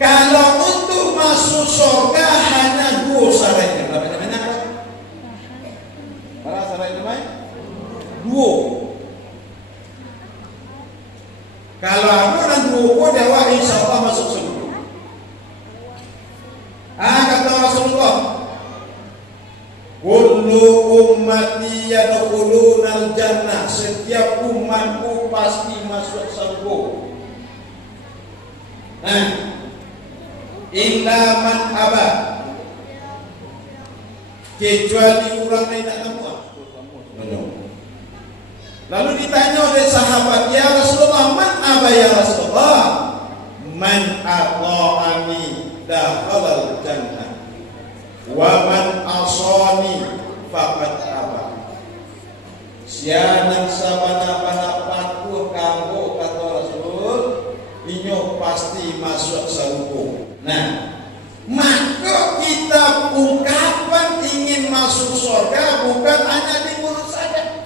Kalau untuk masuk surga hanya 2 syaratnya. Berapa namanya? Berapa syarat namanya? 2. Kalau orang 2 dewa insya Allah masuk surga. Kata Rasulullah, kullu ummati yadkhulunal jannah, setiap umatku pasti masuk surga. Illa man aba, kecuali orang yang tak tahu. Lalu ditanya oleh sahabat, ya Rasulullah, man aba ya Rasulullah? Man ata'ani dakhalal jannah wa man asani faqad aba. Siapa sabana-bana patuh kamu, kata Rasul, inyo pasti masuk surga. Nah, maka kita ungkapan ingin masuk surga bukan hanya di mulut saja.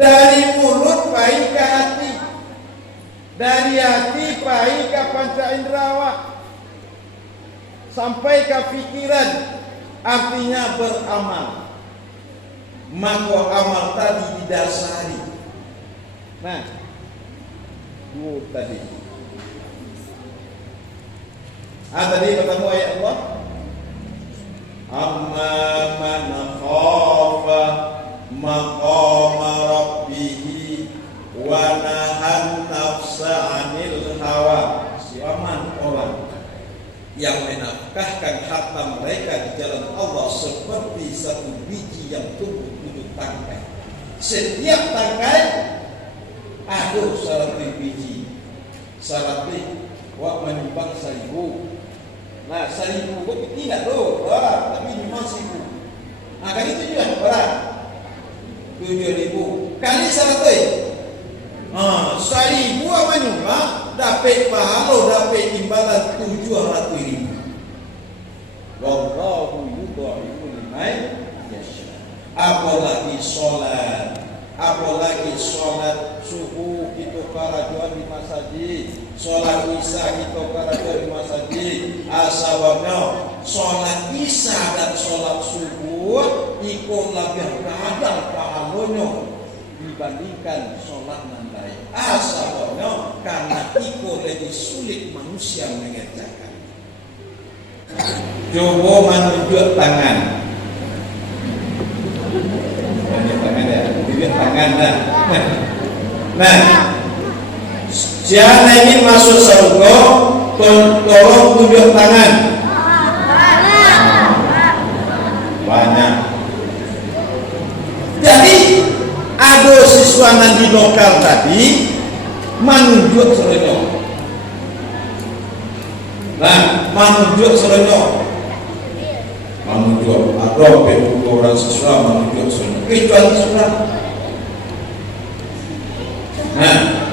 Dari mulut baik ke hati, dari hati baik ke panca inderawa, sampai ke pikiran, artinya beramal. Maka amal tadi didasari. Nah, 2 tadi. Tadi bertemu ayat Allah. Amma man khafa maqama rabbih wa nahan nafsa 'anil hawa. Siapa orang yang menafkahkan harta mereka di jalan Allah seperti satu biji yang tumbuh 7 tangkai. Setiap tangkai ada 100 biji. 100 wak menimbang 1000. Nah, 1000 itu tidak tuh, tapi memang 1000. Nah, kan itu juga berat. 7.000 kali 100. 1000 apa nyumbang dapat pahala, dapat imbalan 700.000. Wallahu yudha'ifu liman yasha. Apalagi sholat subuh kita karajuan di masjid, sholat isya kita karajuan di masjid. Asawabnya sholat isya dan sholat subuh ikut lebih kadang pahalanya dibandingkan sholat nandai. Asawabnya karena ikut lebih sulit manusia mengerjakan. Coba menunjuk tangan. Tangan dah. Nah, siapa ingin masuk surga, tolong tunjuk tangan. Banyak. Jadi ada siswa nanti lokal tadi menunjuk serenyo. Nah, menunjuk serenyo. Menunjuk ada orang siswa menunjuk serenyo. Kecuali seorang. Nah,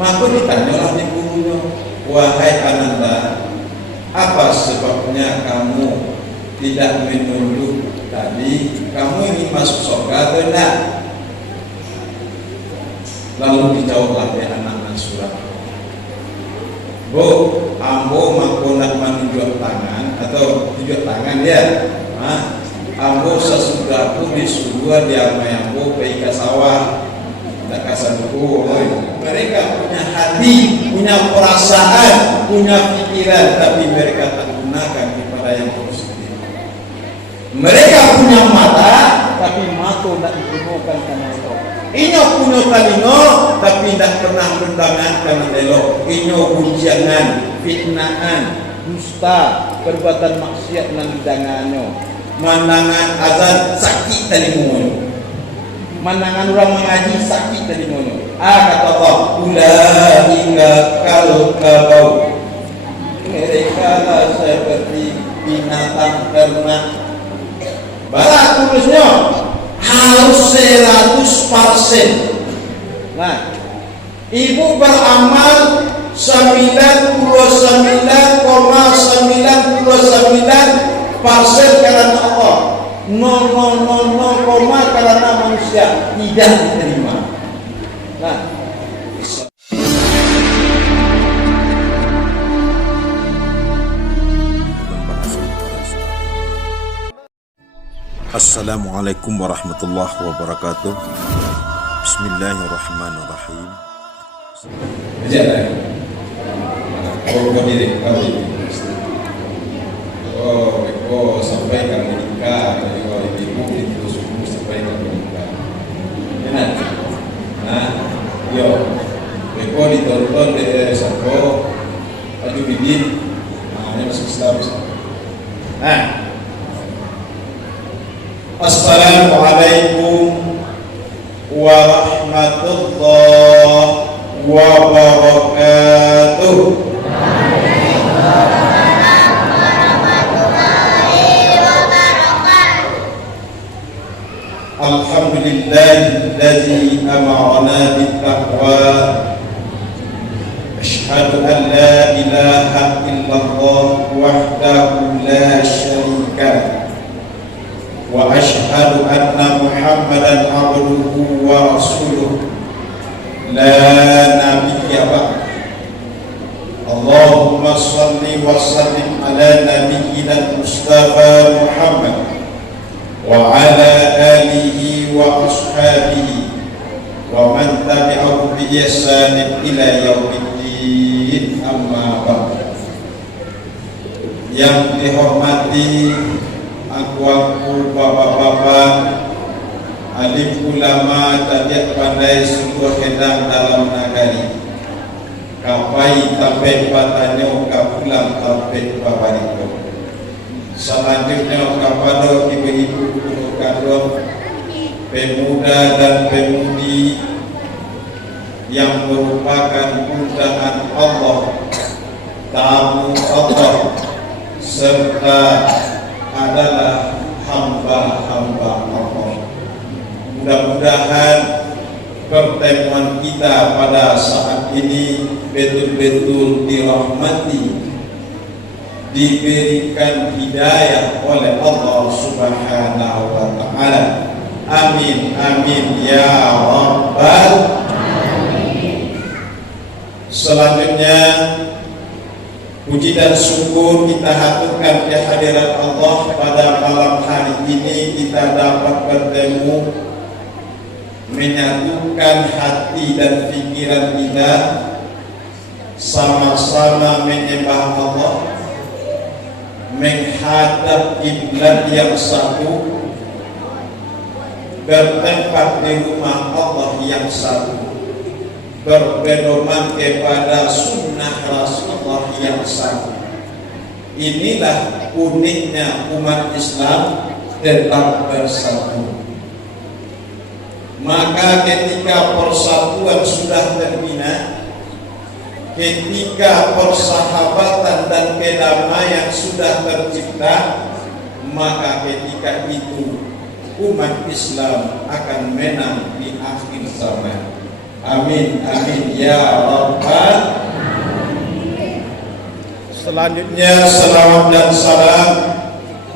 maka ditanyalah di gurunya, wahai Ananda, apa sebabnya kamu tidak menunjuk tadi? Kamu ingin masuk surga atau tidak? Lalu dijawablah oleh anak-anak surat, Bu, ambo mampu nak menunjuk tangan atau tunjuk tangan ya. Ambo sesudahku disuruh dia mayambo pergi ke sawah, tak kasar buku. Mereka punya hati, punya perasaan, punya pikiran, tapi mereka tak gunakan kepada yang positif. Mereka punya mata, tapi mata tak digunakan karena itu. Inyo punya telinga, tapi tidak pernah mendengar karena elok. Inyo ujianan, fitnaan, dusta, perbuatan maksiat nan didangannya. Mandangan azan sakit telingonya, mandangan orang mengaji sakit telingonya. Kata Allah, ulaika kal kabau, mereka lah seperti binatang ternak. Barat tulisnya harus 100%. Nah, ibu beramal 99,99% karena Allah, 0,00 karena manusia, tidak diterima. Nah, Assalamualaikum warahmatullahi wabarakatuh. Bismillahirrahmanirrahim. Sampaikan menikah dari orang ibu itu suku sampaikan menikah. Enak. Nah, yo, beko ditonton dari satu Ajubidin. Nah, ini masuk Islam. Nah, Assalamualaikum warahmatullahi wabarakatuh. Alhamdulillahilladzi amarna bittaqwa. Asyhadu an la ilaha illallah wahdahu la syarika lah. Wa asyhadu anna Muhammadan abduhu wa rasuluh la nabiyya ba'd. Allahumma shalli wa sallim ala nabiyyina Mustafa Muhammad wa ala alihi wa ashabihi wa man tabi'ahu bi ihsanin ila yaumiddin, amma ba'd. Yang dihormati aku bapak-bapak, alim ulama tadi pandai sungguh kedang dalam nagari, kapai tape patanya kapulang tape babariko. Selanjutnya kepada ibu-ibu guru kandung, pemuda dan pemudi yang merupakan undangan Allah, tamu Allah, serta adalah hamba-hamba Allah. Mudah-mudahan pertemuan kita pada saat ini betul-betul dirahmati, diberikan hidayah oleh Allah Subhanahu wa Ta'ala. Amin amin ya rabbal alamin. Selanjutnya puji dan syukur kita haturkan kehadiran Allah pada malam hari ini. Kita dapat bertemu, menyatukan hati dan pikiran kita, sama-sama menyembah Allah, menghadap kiblat yang satu, bertempat di rumah Allah yang satu, berpedoman kepada sunnah Rasulullah yang satu. Inilah uniknya umat Islam tetap bersatu. Maka ketika persatuan sudah terbina, ketika persahabatan dan kedamaian sudah tercipta, maka ketika itu umat Islam akan menang di akhir zaman. Amin amin ya rabbal. Selanjutnya salawat dan salam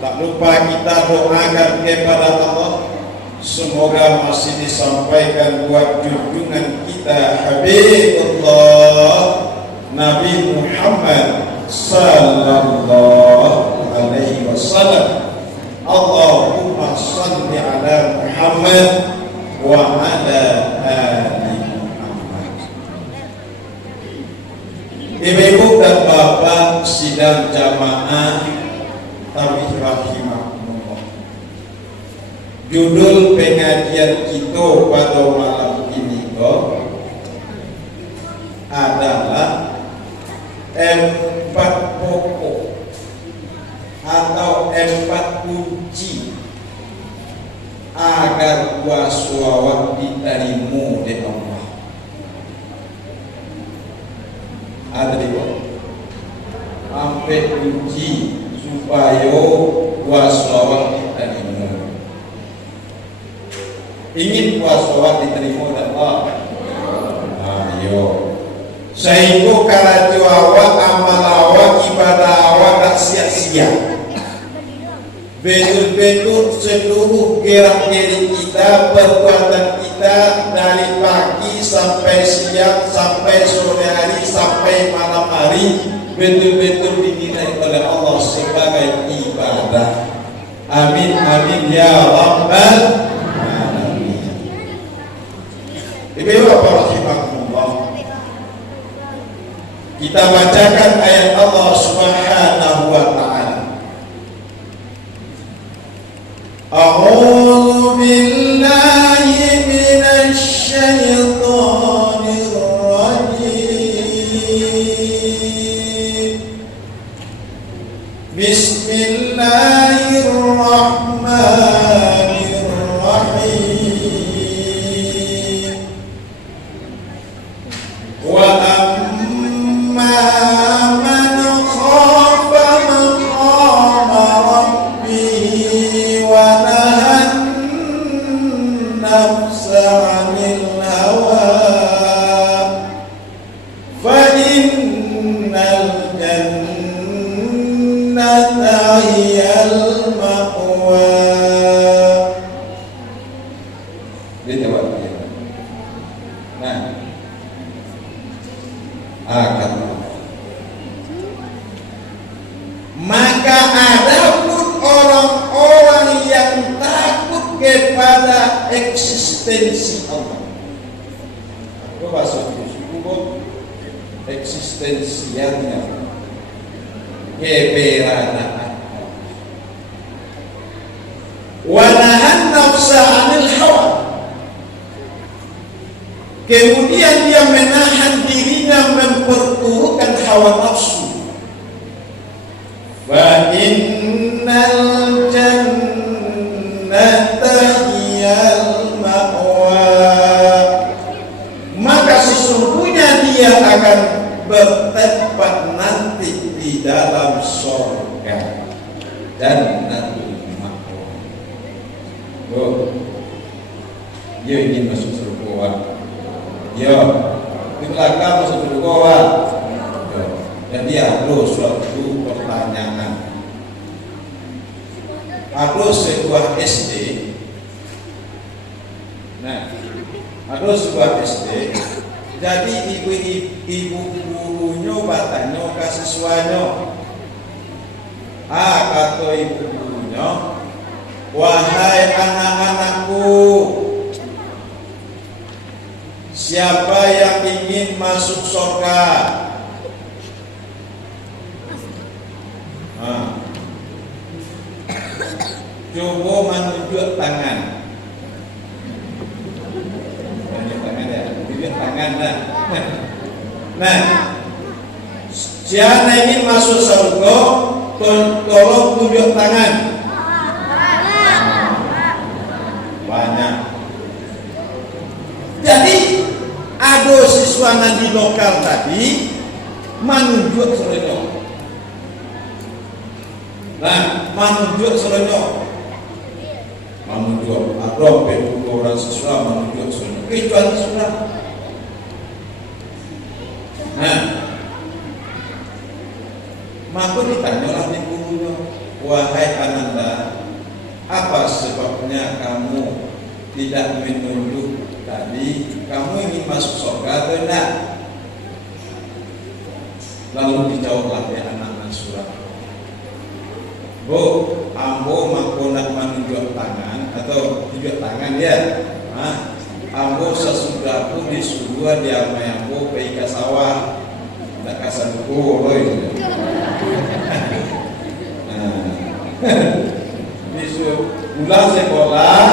tak lupa kita doakan kepada Allah, semoga masih disampaikan buat junjungan kita Habibullah Nabi Muhammad sallallahu alaihi wasallam. Allahumma shalli ala Muhammad wa ala ali Muhammad. Ibu-ibu dan bapak sidang jamaah tawi rahimahumullah. Judul pengajian kita pada malam ini adalah empat pokok atau empat kunci agar waswawat diterima oleh Allah. Ada di bawah. Sampai kunci supaya waswawat diterima. Ingin waswawat diterima oleh Allah? Ayo. Sehingga kalau awak amal awak ibadah awak tak sia-sia. Betul-betul seluruh gerak-gerik kita, perbuatan kita dari pagi sampai siang, sampai sore hari, sampai malam hari, betul-betul dinilai oleh Allah sebagai ibadah. Amin amin ya rabbal alamin. Ibu bapak rahimakumullah, kita bacakan ayat Allah Subhanahu wa taala. A'udzu billahi minasy syaithanir rajim. Bismillahirrahmanirrahim. Wa amma man khafa maqama rabbih wa nahan nafsa 'anil hawa fa innal jannata hiyal ma'wa. Nah, akan maka adapun orang-orang yang takut kepada eksistensi Allah. Apa bahasa Inggris? Eksistensialnya, keberadaan. Wa nahan nafsa 'anil hawa. Kemudian dia menahan dirinya memperturutkan hawa nafsu. Fa innal jannata hiyal ma'wa. Maka sesungguhnya dia akan bertempat nanti di dalam surga dan nanti ma'wa. Oh, dia ingin masuk surga. Ya, di belakang masuk surga. Jadi ada suatu pertanyaan. Ada sebuah SD. Nah, ada sebuah SD. Jadi ibu gurunya bertanya ke siswanya. Kata ibu gurunya, wahai anak-anakku, siapa yang ingin masuk surga? Coba menunjuk tangan. Menunjuk tangan ya, tunjuk tangan dah. Nah, siapa ingin masuk surga? Tolong tunjuk tangan. Banyak. Jadi ada siswa di lokal tadi menunjuk serenyo. Nah, menunjuk serenyo. Menunjuk. Ada orang siswa menunjuk serenyo. Kecuali sudah. Nah, maka ditanyalah di gurunya, wahai Ananda, apa sebabnya kamu tidak menunjuk tadi? Kamu ingin masuk surga atau tidak? Lalu dijawablah ya anak-anak surat, Bu, ambo mampu nak menunjuk tangan atau tunjuk tangan ya. Ambo sesudah aku disuruh dia ambo pergi ke sawah, tak kasar buku, disuruh pulang sekolah,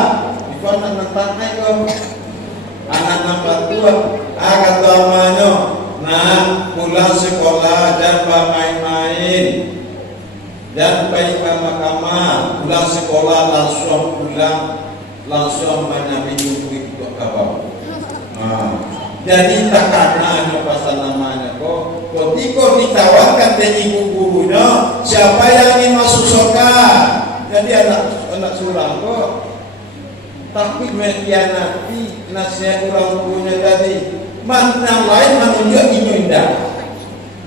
itu anak nantai kau. Anak nampak tua, kata amanya, nah pulang sekolah dan bermain-main, dan pergi ke mahkamah. Pulang sekolah langsung pulang, langsung menyampaikan untuk kawan. Jadi tak karena pasal namanya kok. Ketika ditawarkan dari ibu gurunya, siapa yang ingin masuk surga? Jadi anak surang kok. Tapi mengkhianati nasihat orang tuanya tadi. Mana lain menunjuk indah.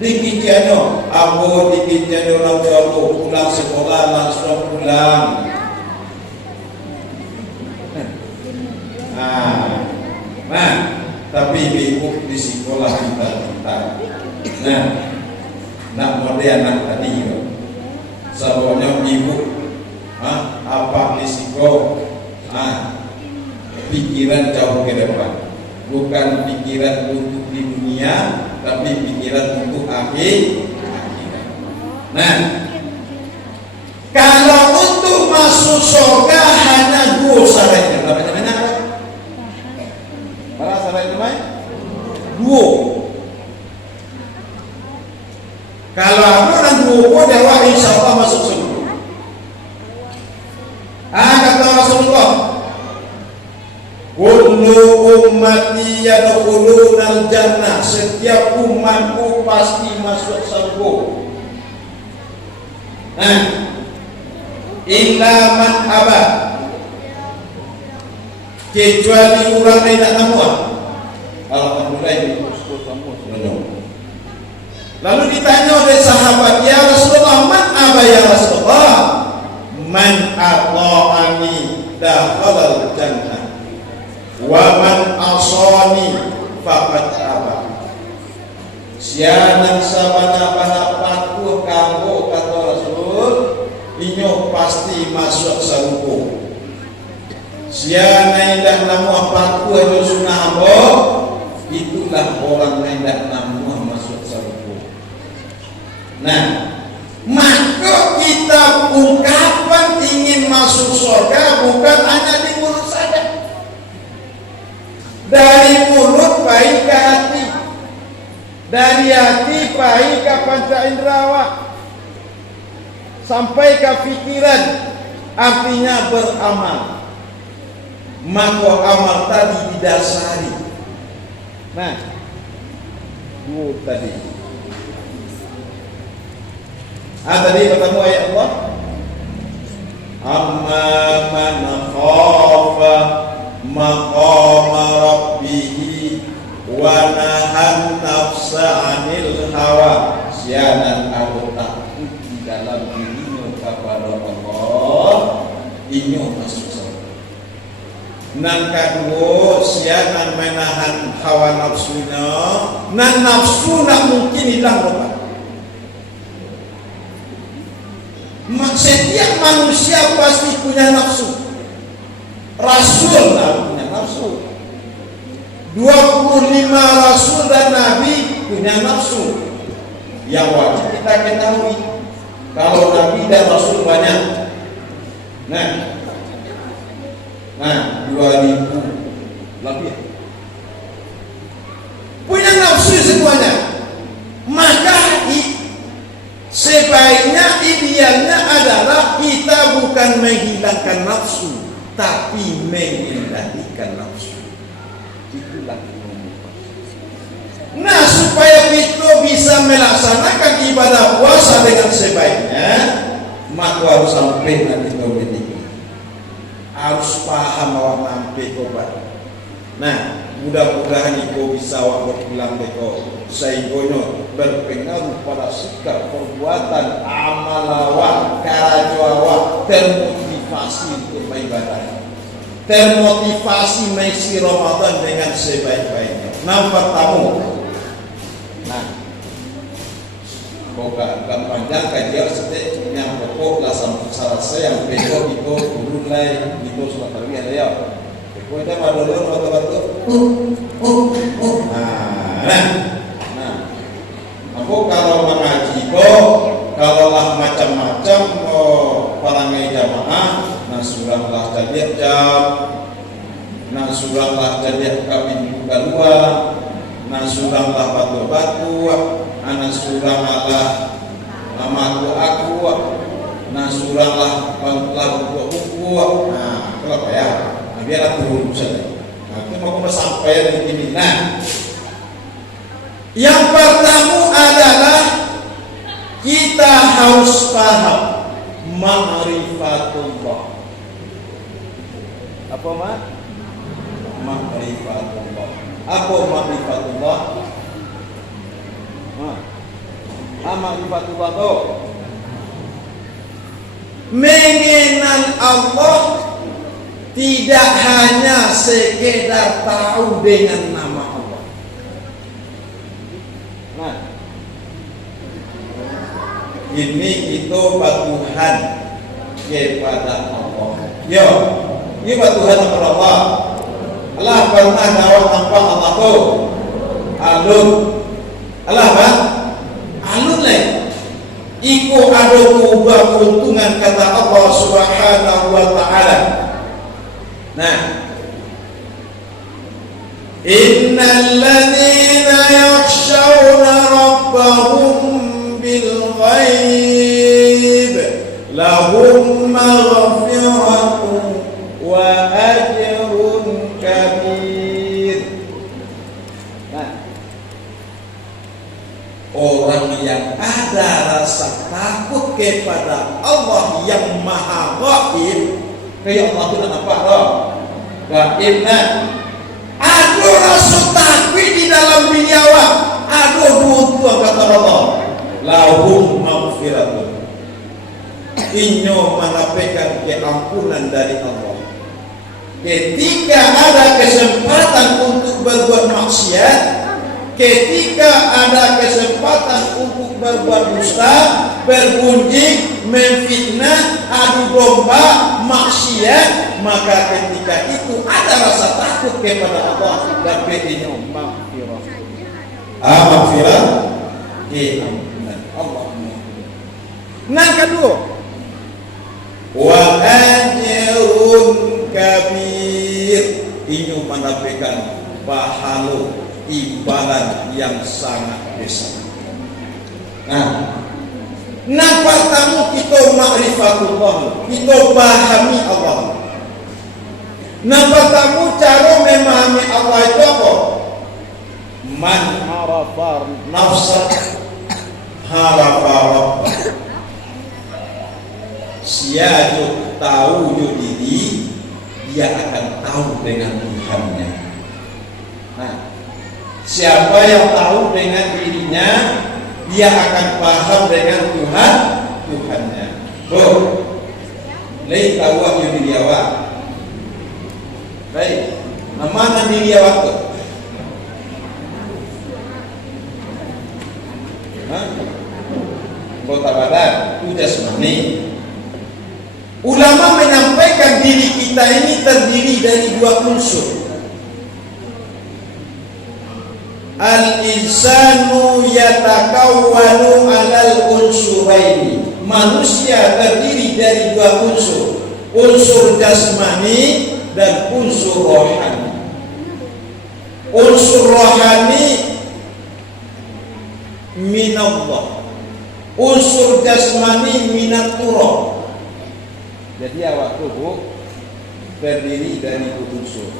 Dikiciano, abo dikiciano orang tua pulang sekolah langsung pulang. Nah, tapi ibu di sekolah kita. Nah, nak model anak tadi, sebabnya ibu, apa risiko pikiran jauh ke depan, bukan pikiran untuk di dunia, tapi pikiran untuk akhirat. Nah, kalau untuk masuk surga hanya 2 syaratnya. Berapa syaratnya? Berapa syaratnya? 2. Kalau aku orang 2 dewa insya Allah masuk surga. Kata Rasulullah, kullu ummati yadkhulunal jannah, setiap umatku pasti masuk surga. Nah, illa man aba, kecuali orang yang tak tahu. Alhamdulillah itu semua. Lalu ditanya oleh sahabat, ya Rasulullah, man aba ya Rasulullah? Man ata'ani dakhalal jannah wa man asani faqad aba. Sianan sabana-bana patuh kanggo kata Rasul, inyo pasti masuk surga. Siana indah namu patuh itu sunah ambo, itulah orang indah namu masuk surga. Nah, maka kita ungkapan ingin masuk surga bukan hanya di mulut saja. Dari mulut baik ke hati, dari hati baik ke panca inderawa, sampai ke pikiran, artinya beramal. Maka amal tadi didasari. Nah, 2 tadi. Tadi bertemu ayat Allah. Amma man khafa maqama rabbih wa nahan nafsa 'anil hawa. Sianan aku takut di dalam dirinya kepada Allah, inyo masuk surga. Nan kedua, sianan menahan hawa nafsunya, nan nafsu nak mungkin hilang lepas. Setiap manusia pasti punya nafsu. Rasul punya nafsu. 25 rasul dan nabi punya nafsu. Yang wajib kita ketahui, kalau nabi dan rasul banyak. Nah 2000 lebih punya nafsu semuanya. Maka sebaiknya idealnya adalah kita bukan menghilangkan nafsu, tapi mengendalikan nafsu. Itulah. Nah, supaya kita bisa melaksanakan ibadah puasa dengan sebaiknya, maka harus sampai nanti ke harus paham bahwa nampi obat. Nah, mudah-mudahan itu bisa waktu bilang beko sehingga berpengaruh pada sikap, perbuatan, amalawa, karajawa, termotivasi untuk beribadah, termotivasi mengisi Ramadan dengan sebaik-baiknya. Nampak tamu. Nah, pokok panjang kajian setek yang pokok lah salah saya yang beko itu dulu lah itu sudah terbiasa ya. Beko itu pada dulu waktu-waktu. Nah, aku kalau mengaji kalaulah macam-macam parangai jamaah, nah surahlah jadi jam, nah surahlah jadi kami buka luar, nah surahlah batu-batu, nah surahlah nama aku, nah surahlah buku, nah kalau ya, nah biar aku saja. Nah itu mau sampai di sini. Nah, yang pertama adalah kita harus paham ma'rifatullah. Apa ma'rifatullah? Apa ma'rifatullah? Ma'rifatullah itu mengenal Allah tidak hanya sekedar tahu dengan nama Allah. Nah, ini itu patuhan kepada Allah. Yo, ini Tuhan Allah. Allah pernah dakwah tanpa Allah tuh alun. Allah apa? Alun lah. Iku ada kubah keuntungan kata Allah Subhanahu wa Ta'ala. Nah, innal ladzina yakhshawna rabbahum bil ghaib lahum maghfiratun wa ajrun kabir. Nah, orang yang ada rasa takut kepada Allah yang maha gaib, kayak Allah itu apa dong? Gaib. Nah, aduh rasa takut di dalam nyawa, aduh butuh kata Allah. Lahum maghfiratun, inyo mendapatkan keampunan dari Allah. Ketika ada kesempatan untuk berbuat maksiat, ketika ada kesempatan untuk berbuat dusta, bergunjing, memfitnah, adu domba, maksiat, maka ketika itu ada rasa takut kepada Allah dan bedanya maghfirah. Maghfirah, keampunan Allah. Nah, kedua, wa ajrun kabir, ini mendapatkan pahala imbalan yang sangat besar. Nah pertama kita ma'rifatullah, kita pahami Allah. Nah pertama cara memahami Allah itu apa? Man harafa nafsa harafa rabbah. Siapa tahu diri, dia akan tahu dengan Tuhannya. Nah, siapa yang tahu dengan dirinya, dia akan paham dengan Tuhannya. Lain tahu apa diri awak. Baik, mana diri awak tu? Kota badan, itu jasmani. Ulama menyampaikan diri kita ini terdiri dari dua unsur. Al-insanu yatakawwanu alal unsuraini. Manusia terdiri dari dua unsur, unsur jasmani dan unsur rohani. Unsur rohani minallah, unsur jasmani minaturah. Jadi awak tubuh terdiri dari dua unsur.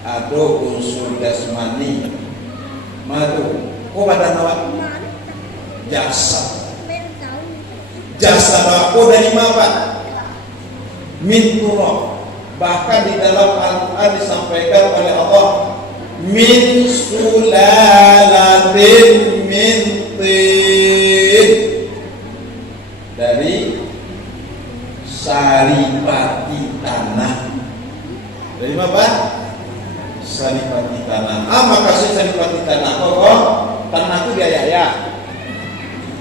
Ada unsur jasmani, madu, badan awak jasad. Jasad awak dari mana? Min turab. Bahkan di dalam Al-Quran disampaikan oleh Allah, min sulalatin min tin, dari saripati tanah. Dari apa? Saripati tanah. Maka saripati tanah kok tanah itu diaya-aya.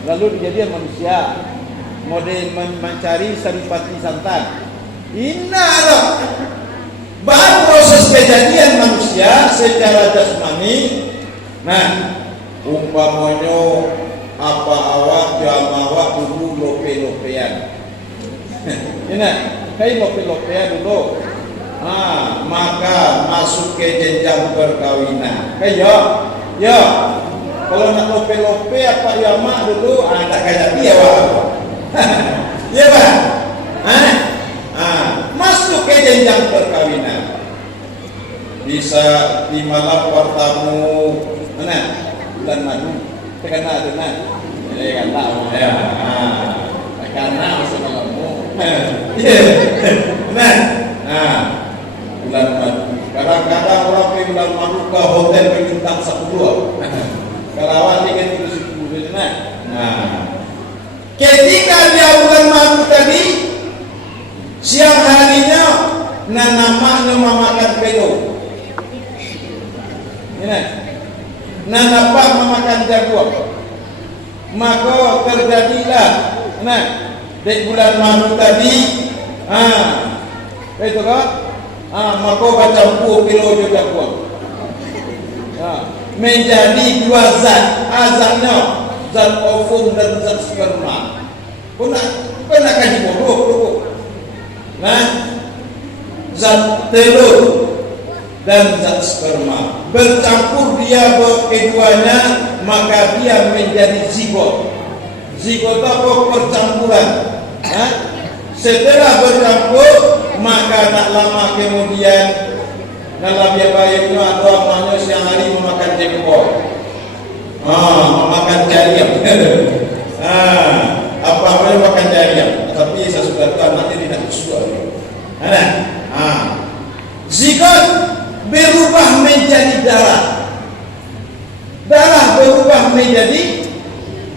Lalu dijadikan manusia, model mencari saripati santan. Inna baru proses kejadian manusia secara jasmani. Nah, umpamanya apa awak jamawak dulu lope-lopean. Ini kayak lope-lopean dulu. Maka masuk ke jenjang perkawinan. Kayak ya. Kalau nak lope-lope apa yama dulu ada kayak dia wah. Ya Pak. Masuk ke jenjang perkawinan. Bisa di malam pertama mana? Bulan madu. Terkena dengan ya karena masa malammu. Bulan madu. Kadang-kadang orang pergi bulan madu ke hotel bintang 10. Kalau awak ingin itu 10 ketika dia bulan madu tadi, siang harinya nanamahnya memakan pelo. Ini nanapak memakan jaguar. Maka terjadilah di bulan madu tadi Itu kan? Maka baca pilo juga kuat. Menjadi dua zat, azatnya zat ovum dan zat sperma. Pernah kaji bodoh. Nah, zat telur dan zat sperma bercampur dia keduanya, maka dia menjadi zigot. Zigot apa? Percampuran. Setelah bercampur, maka tak lama kemudian dalam bayinya atau amanya siang hari memakan jengkol, memakan jariam. Apa namanya makan jariam? Tapi saya sudah tahu nanti tidak suka. Zigot berubah menjadi darah. Darah berubah menjadi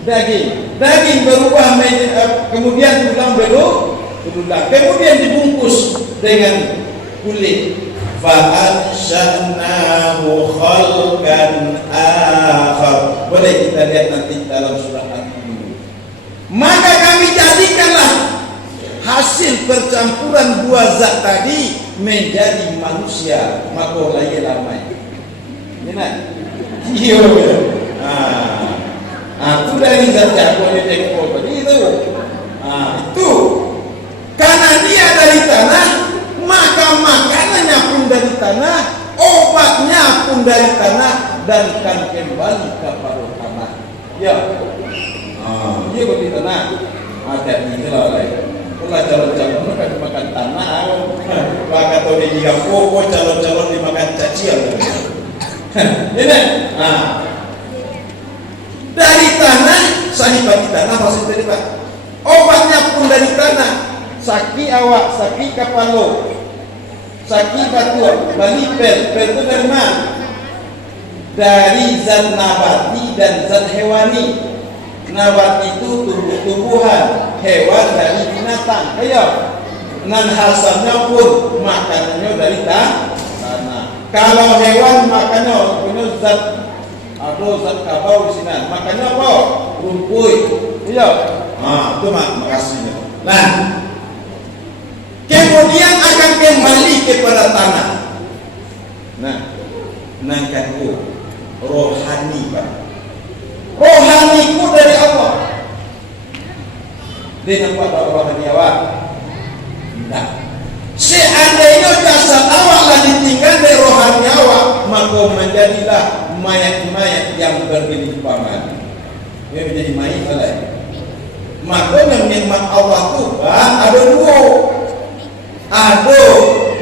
daging. Daging berubah menjadi kemudian tulang belulang. Kemudian dibungkus dengan kulit. Fa'ansha'nahu khalqan akhar. Boleh kita lihat nanti dalam surah Al-Mulk. Maka kami jadikanlah hasil percampuran dua zat tadi menjadi manusia. Maka lagi ramai. Benar? Iya. Itu dari zat jagonya jengkol tadi itu. Itu karena dia dari tanah, maka makanannya pun dari tanah, obatnya pun dari tanah, dan kan kembali kepada tanah. Ya. Iya kok di tanah. Ada ini lah. Kalau calon-calon makan tanah, maka tahu dia jika pokok calon-calon dimakan cacian. Ini. Dari tanah, sahibati tanah maksud dari Pak. Obatnya pun dari tanah. Saki awak, saki kapalo, saki batu, bali pel itu dari mana? Dari zat nabati dan zat hewani. Nabati itu tumbuh-tumbuhan, hewan dari binatang. Ayo, nan hasilnya pun makanannya dari tanah. Kalau hewan makannya punya zat zat kabau di sini. Makannya apa? Rumput. Iya. Itu makasihnya. Nah, kemudian akan kembali kepada tanah. Nah, nangkatku rohani, Pak. Rohaniku dari Allah. Dia nampak tak rohani awak? Tidak. Seandainya jasad awak lah ditinggal dari rohani awak, maka menjadilah mayat-mayat yang bergelimpangan. Dia menjadi mayat lah. Maka yang nikmat Allah itu ada dua. Ada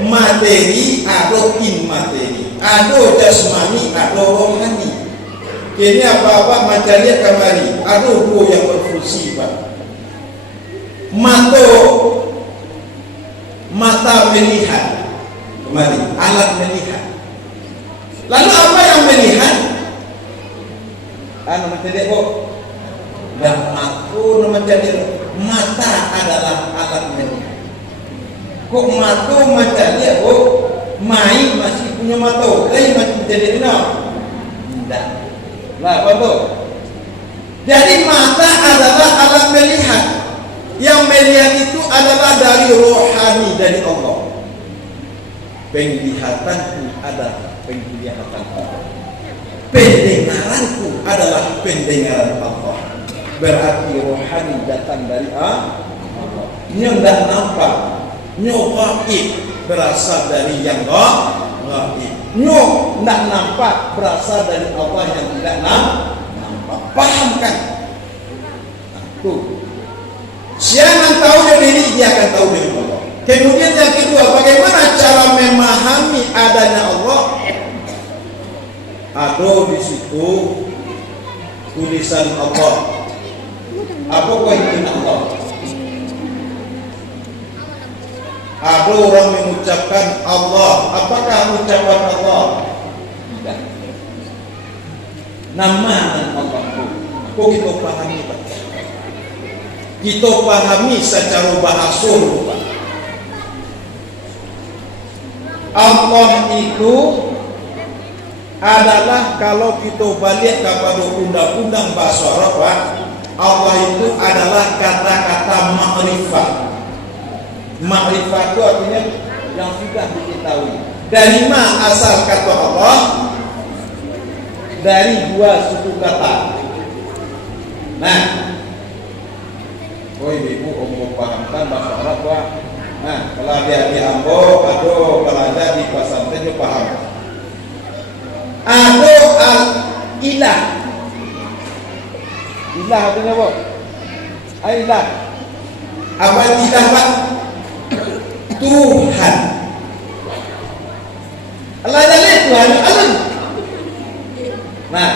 materi, ada immateri. Ada jasmani, ada rohani. Ini apa-apa macam lihat kemari. Ada dua yang berfungsi, Pak. Mata melihat. Kemari, alat melihat. Lalu apa yang melihat? Macam dia kok. Dan aku macam dia. Mata adalah alat melihat. Kok mata macam dia kok main masih punya mata. Lain macam jadi mana? Tidak. Lah apa tu? Jadi mata adalah alat melihat. Yang melihat itu adalah dari rohani dari Allah. Penglihatanku adalah penglihatan Allah. Pendengaranku adalah pendengaran Allah. Berarti rohani datang dari Allah. Yang tidak nampak, gaib berasal dari yang gaib. Tidak nampak berasal dari Allah yang tidak nampak. Pahamkan? Tuh. Siapa tahu diri, dia akan tahu diri Allah. Kemudian yang kedua, bagaimana cara memahami adanya Allah? Ada di situ tulisan Allah. Apa itu Allah? Ada orang mengucapkan Allah. Apakah ucapan Allah? Tidak. Nama Allah itu. Apa kita pahami, Pak? Kita pahami secara bahasa, Pak. Allah itu adalah kalau kita balik kepada undang-undang bahasa Arab, Pak, Allah itu adalah kata-kata ma'rifah. Ma'rifah itu artinya yang sudah diketahui. Dari mana asal kata Allah? Dari dua suku kata. Nah, ibu umum pahamkan bahasa Arab, Pak. Nah, kalau dia di Ambo, aduh, kalau ada di pesantren juga paham. Aduh, ilah. Ilah artinya apa? Ilah. Apa ilah, Pak? Tuhan. Allah adalah Tuhan alam. Nah,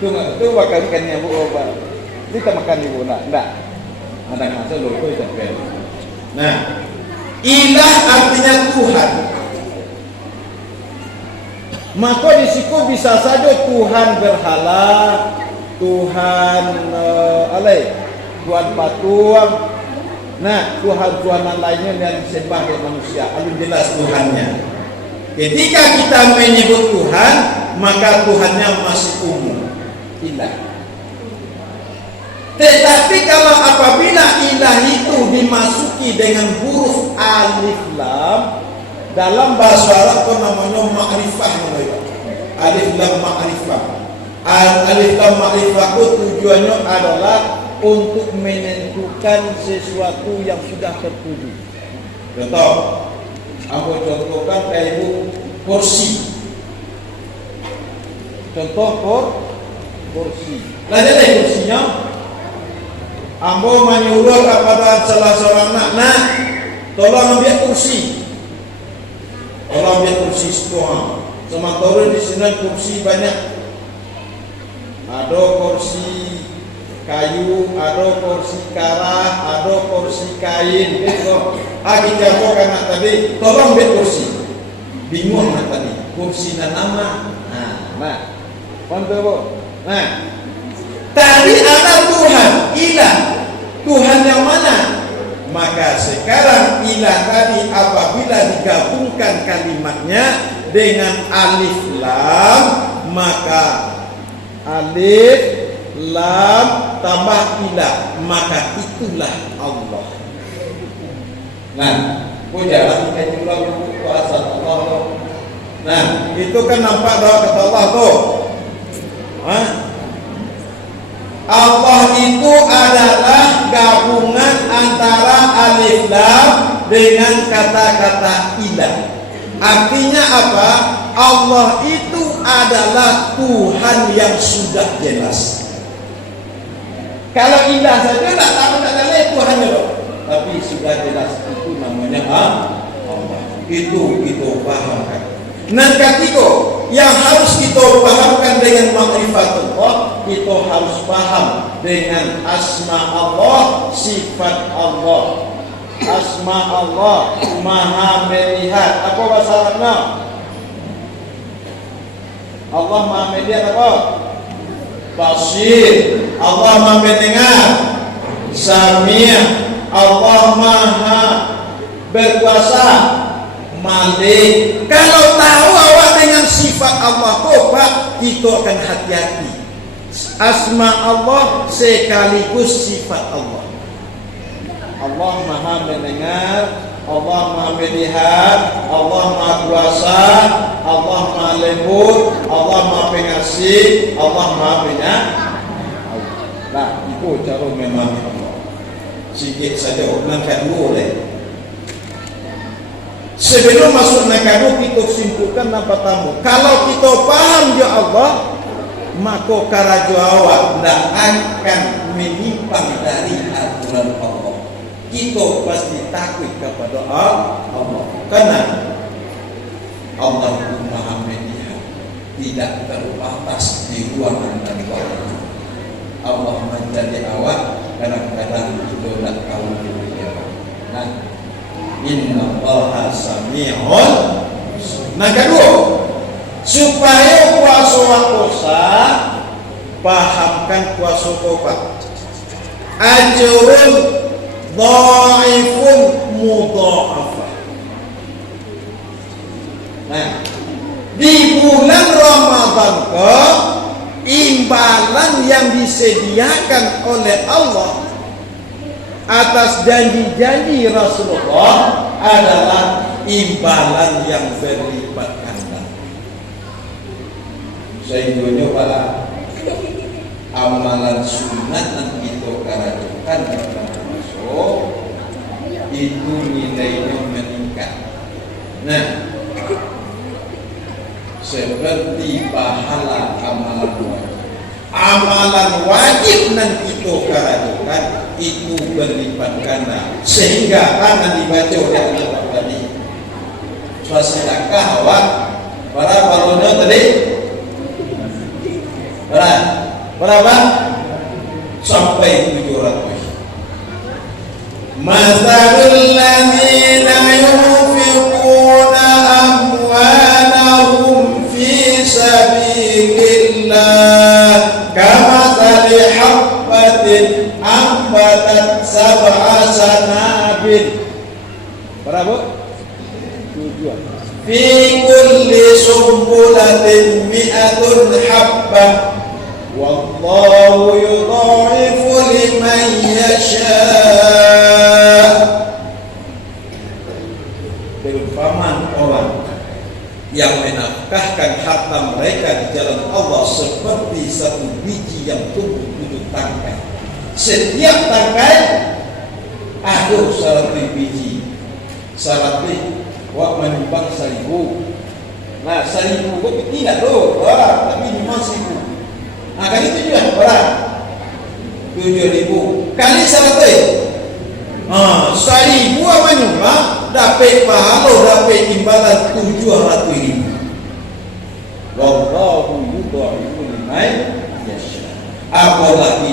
itu bakal ikannya Bu, Pak. Kita makan ibu, enggak. Ada masa logo itu kan. Nah, ilah artinya Tuhan. Maka di situ bisa saja Tuhan berhala, Tuhan Tuhan patung. Nah, Tuhan-Tuhanan lainnya yang disembah oleh manusia. Alun jelas Tuhannya. Ketika kita menyebut Tuhan, maka Tuhannya masih umum. Ilah. Tetapi kalau apabila ilah itu dimasuki dengan huruf alif lam, dalam bahasa Arab itu namanya ma'rifah. Alif lam ma'rifah. Alif lam ma'rifah itu tujuannya adalah untuk menentukan sesuatu yang sudah tertuju. Contoh, aku contohkan kayak ibu kursi. Contoh kursi. Lalu kursinya, ambo menyuruh kepada salah seorang anak, tolong ambil kursi. Tolong ambil kursi semua. Sementara di sini kursi banyak. Ada kursi kayu, ada kursi karah, ada kursi kain. Gitu. Kita kan tadi, tolong ambil kursi. Bingung tadi. Kursi dan nama. Nah, konten. Nah, tadi ada Tuhan, ilah. Tuhan yang mana? Maka sekarang ilah tadi apabila digabungkan kalimatnya dengan alif lam, maka alif lam tambah ilah, maka itulah Allah. Nah, jangan kita juga berpuasa Allah. Nah, itu kan nampak doa kata Allah tuh. Allah itu adalah gabungan antara alif lam dengan kata-kata ilah. Artinya apa? Allah itu adalah Tuhan yang sudah jelas. Kalau ilah saja tak tahu tak ada Tuhan loh. Tapi sudah jelas itu namanya Allah. Itu pahamkan. Nah, ketiga yang harus kita pahamkan dengan ma'rifatullah, kita harus paham dengan asma Allah, sifat Allah. Asma Allah maha melihat. Apa bahasa Arabnya? Allah maha melihat apa? Basir. Allah maha mendengar. Sami'. Allah maha berkuasa. Malik. Kalau tahu awak dengan sifat Allah Pak, kita akan hati-hati. Asma Allah sekaligus sifat Allah. Allah maha mendengar, Allah maha melihat, Allah maha kuasa, Allah maha lembut, Allah maha pengasih, Allah maha penyayang. Nah, itu cara memahami Allah. Sikit saja orang dulu oleh. Sebelum masuk nakadu, kita simpulkan apa tamu. Kalau kita paham ya Allah, maka karajo awak tidak akan menyimpang dari aturan Allah. Kita pasti takut kepada Allah. Karena Allah itu maha melihat, tidak terbatas di ruangan dan waktu. Allah menjadi awak, kadang-kadang kita tidak tahu dia. Nah, Inna Allaha sami'un. Nah, kedua, supaya kuasa pahamkan kuasa kopat. Ajrun dhaifun mudha'afah. Nah, di bulan Ramadan imbalan yang disediakan oleh Allah atas janji-janji Rasulullah adalah imbalan yang berlipat ganda. Sehingga para amalan sunat yang kita karajukan dalam masuk itu nilainya meningkat. Nah, seperti pahala amalan wajib. Amalan wajib yang kita karajukan itu berlipat ganda, sehingga akan dibaca oleh anak tadi. Sedekah awak para balonnya tadi berapa? Sampai 700. Mathalul ladzina yunfiquna amwalahum fi sabilillah kamathali habbatin ambatat sab'a sanabil. Berapa? Fi kulli sumbulatin mi'atun habbah wallahu yudha'ifu liman yasha'. Perumpamaan orang yang menafkahkan harta mereka di jalan Allah seperti satu biji yang tumbuh 7 tangkai. Setiap tangkai ada 100 biji. 100 wak menyumbang 1000. Nah 1000 kok tidak tuh orang, tapi 5.000. Nah kan itu juga orang 7.000 kali 100. 1.000 apa menyumbang dapat pahala, dapat imbalan 700.000. Wallahu yudha'ifu liman yasha. Apalagi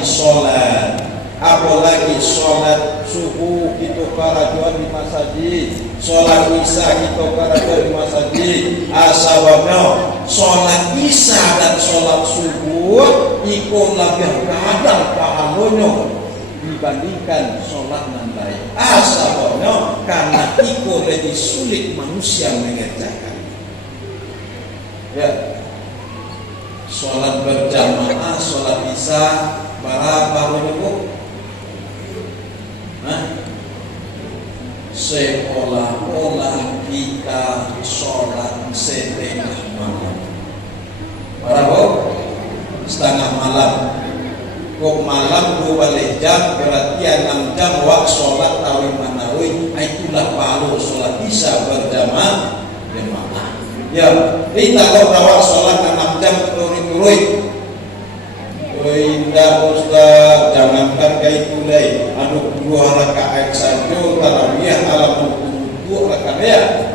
sholat subuh kita karajuan di masjid, sholat isya kita karajuan di masjid. Asawabnya sholat isya dan sholat subuh ikut lebih kadang pahalanya dibandingkan sholat nan lain. Asawabnya karena ikut lebih sulit manusia mengerjakan. Ya, sholat berjamaah, sholat isya berapa menurut? Seolah-olah kita sholat setengah malam. Berapa? Setengah malam. Kok malam 2 jam berarti 6 jam waktu sholat tarawih manawi. Itulah pahala sholat isya berjamaah. Ya, kita kalau sholat 6 jam turun-turun. Indah Ustaz, jangankan kayak mulai anu 2 rakaat saja tarawih alam 2 rakaat ya.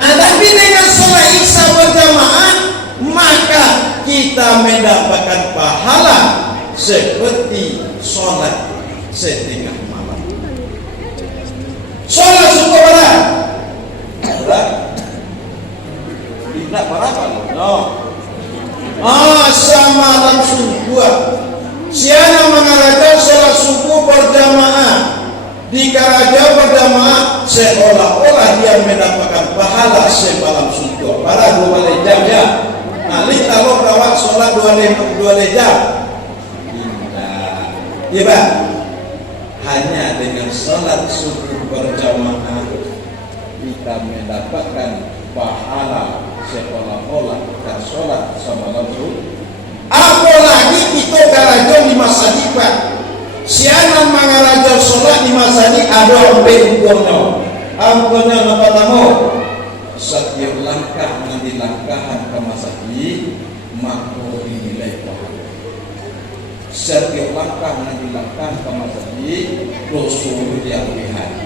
Tapi dengan sholat isya berjamaah maka kita mendapatkan pahala seperti sholat setengah malam. Sholat subuh berapa? Tidak berapa? No. Sama langsung buat. Siapa mengarakan sholat subuh berjamaah di Karaja berjamaah seolah-olah dia mendapatkan pahala semalam subuh. Para 2 jam ya. Nah, kalau rawat sholat 2 jam. Iya Pak. Hanya dengan sholat subuh berjamaah kita mendapatkan pahala seolah-olah kita sholat sama langsung. Apalagi kita karajon di masjid Pak. Siapa mengarajon sholat di masjid ada ambil ampunnya apa tamu. Setiap langkah yang dilangkahkan ke masjid maka dinilai pahala. Setiap langkah yang dilangkahkan ke masjid Rasul diambilkan.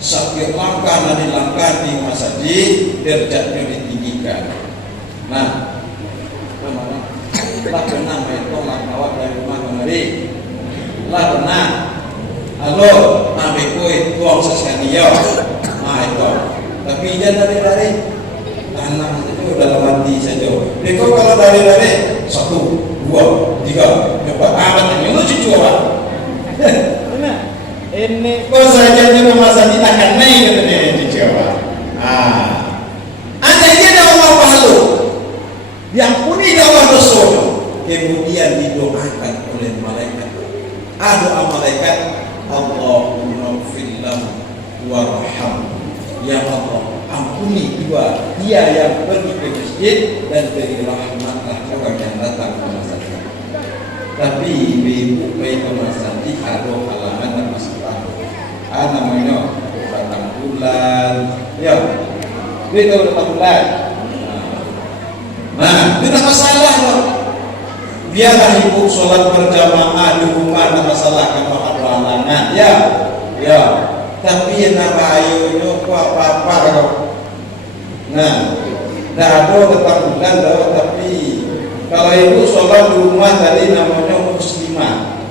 Setiap langkah yang dilangkahkan di masjid derajatnya ditinggikan. Nah, lah pernah main tolak kawat dari rumah kemari. Lah pernah. Halo, ambil kue tuang sesekalian. Nah itu. Tapi dia dari tanam itu dalam hati saja. Dia kalau dari 1, 2, 3, 4. Katanya lu cucu apa? Ini kok saja di masa tidak akan naik katanya cucu apa? Andainya ada Allah pahala, diampuni Allah dosa, kemudian didoakan oleh malaikat. Doa malaikat, Allahumma ighfir lahu warham. Ya Allah, ampuni dia yang pergi ke masjid dan beri rahmatlah orang yang datang ke masjid. Tapi ibu pergi ke masjid ada halangan dan masalah. Namanya datang bulan, ya, itu datang bulan. Nah, tidak masalah loh. Biarlah ibu sholat berjamaah di rumah, tidak masalah kalau ada halangan, ya. Tapi nama ayunya apa-apa kalau. Nah, dah ada tetap bulan dah, tapi kalau ibu sholat di rumah tadi namanya muslimah.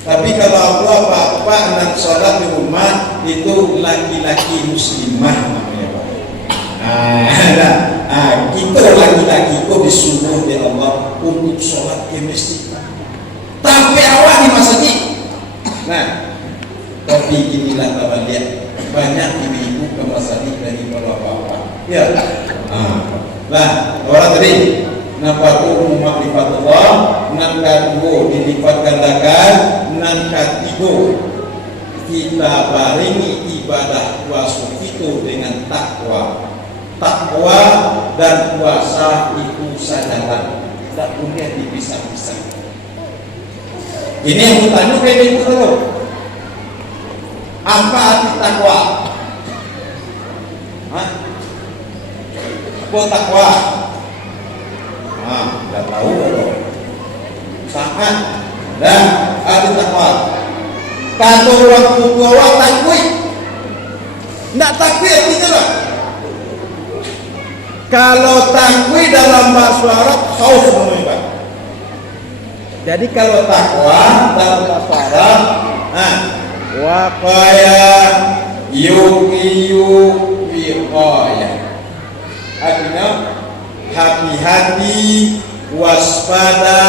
Tapi kalau aku apa-apa dan sholat di rumah itu laki-laki muslimah namanya Pak. Kita laki-laki kok disuruh oleh Allah untuk sholat ke masjid. Tapi awak di masjid. Nah, tapi inilah kita lihat banyak ibu-ibu ke masjid dari bapak-bapak. Ya. Lah, orang tadi nafatu ma'rifatullah, nan kadua dilipat gandakan, nan katiga kita barengi ibadah puasa itu dengan takwa. Takwa dan puasa itu sajalah, tak boleh dipisah-pisah. Ini yang bertanya kayak ibu tahu. Apa arti takwa? Apa takwa? Dah tahu loh. Sangat. Dah arti takwa. Kalau orang tua awak takwid, nak takwid artinya lah. Kalau takwid dalam bahasa Arab khauf namanya. Jadi kalau takwa dalam bahasa Arab, waqaya yuqiyu wiqaya. Artinya hati-hati, waspada,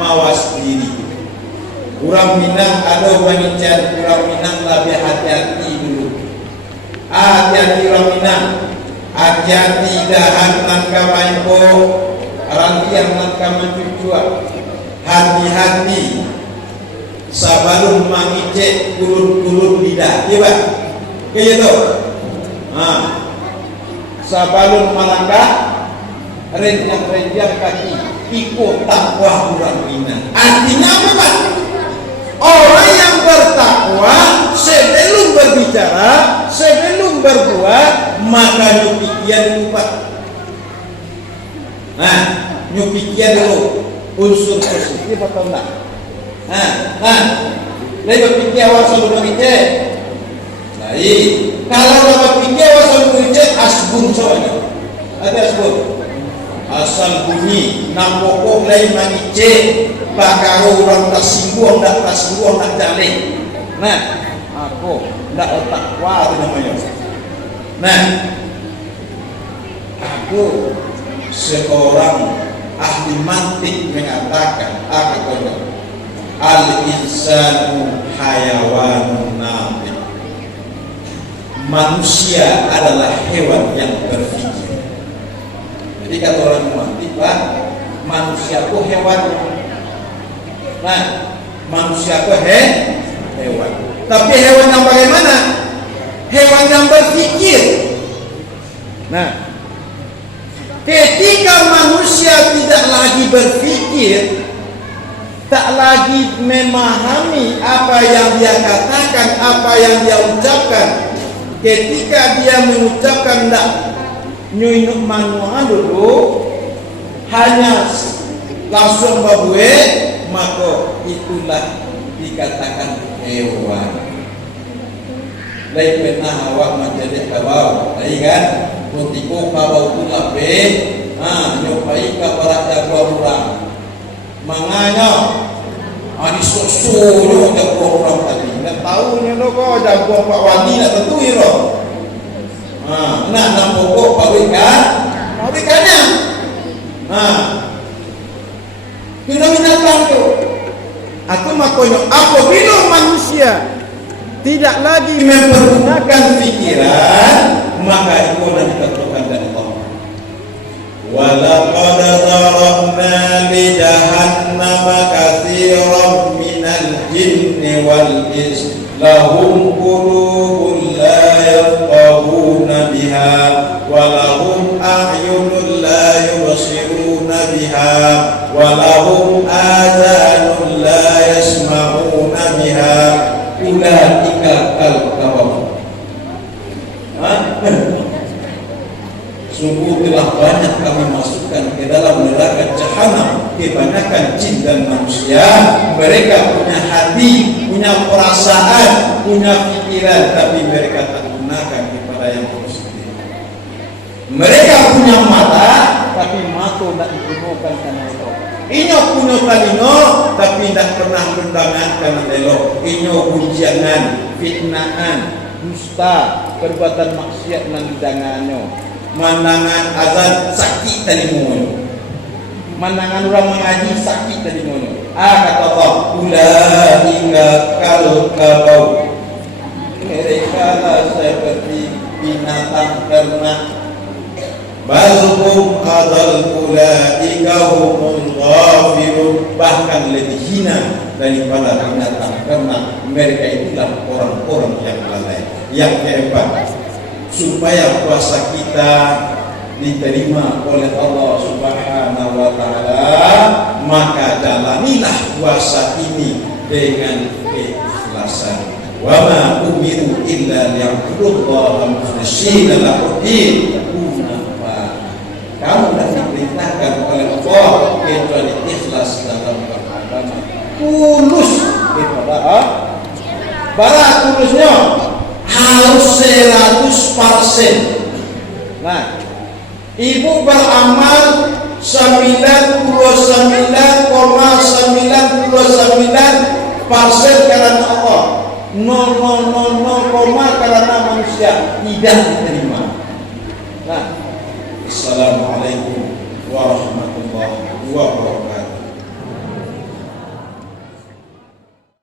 mawas diri. Orang Minang ada orang Incan, orang Minang lebih hati-hati dulu. Hati-hati orang Minang, hati-hati dahan nan kamaiko, rantiang nan kamacucua. Hati-hati sabalum mangicek kulun-kulun lidah, iya Pak? Kayak gitu. Sabalum malangkah renjang-renjang kaki ikut takwa orang Minang. Artinya apa Pak? Orang yang bertakwa sebelum berbicara, sebelum berbuat, maka nyupikian dulu Pak. Nyupikian dulu unsur positif atau enggak. Lebih berpikir awal sebelum berbicara. Baik, kalau berpikir awal sebelum berbicara, asbun soalnya. Ada asbun. Asal bunyi, nampokok lain mangice, bakaro orang tak singgung, tak jalin. Aku tak otak wah itu namanya. Aku seorang ahli mantik mengatakan al-insanu hayawanun natik. Manusia adalah hewan yang berpikir. Jadi kata orang mantik Pak, manusia itu hewan. Manusia itu hewan. Tapi hewan yang bagaimana? Hewan yang berpikir. Ketika manusia tidak lagi berpikir, tak lagi memahami apa yang dia katakan, apa yang dia ucapkan. Ketika dia mengucapkan tidak nyuinuk manual dulu, hanya langsung babue, maka itulah dikatakan hewan. Lain pernah awak menjadi kabau, kan? Ketika kabau itu lebih, nyobai kabarak jagoan orang. Manganya, di susunya jagoan orang tadi. Nggak tahu ni lo kok jagoan Pak Wali nak tentu iro. Nak pokok pabrikannya. Tidak binatang tu. Aku makanya apabila manusia tidak lagi mempergunakan pikiran, maka itu nanti ditentukan dari Allah. Walaqad zara'na li jahannama katsiran minal jinni wal ins lahum qulubun la walahum a'yunun la yubsiruna biha walahum adhanun la yasma'una biha ulaika kal kafar. Sungguh telah banyak kami masukkan ke dalam neraka jahanam kebanyakan jin dan manusia. Mereka punya hati, punya perasaan, punya pikiran, tapi mereka tak gunakan kepada yang positif. Mereka punya mata, tapi mata tidak digunakan karena elok. Inyo punya talino, tapi tidak pernah mendengarkan karena elok. Inyo hujangan, fitnahan, dusta, perbuatan maksiat nang didangannya. Mandangan azan sakit tadi mono, mandangan orang mengaji sakit tadi mono. Kata Allah, ulaika kal kabau, mereka lah seperti binatang ternak. Balhum adal ulaika humul ghafirun, bahkan lebih hina daripada binatang ternak. Mereka itulah orang-orang yang lalai, yang hebat. Supaya puasa kita diterima oleh Allah Subhanahu wa Ta'ala, maka jalanilah puasa ini dengan keikhlasan. Wa ma umiru illa liya'budullaha mukhlishina lahu-d-din. Kamu tidak diperintahkan oleh Allah kecuali ikhlas dalam beragama, tulus kepada Allah. Para tulusnya harus 100%. Nah, ibu beramal 99,99% karena Allah, 0,00 karena manusia, tidak diterima. Nah, assalamualaikum warahmatullahi wabarakatuh.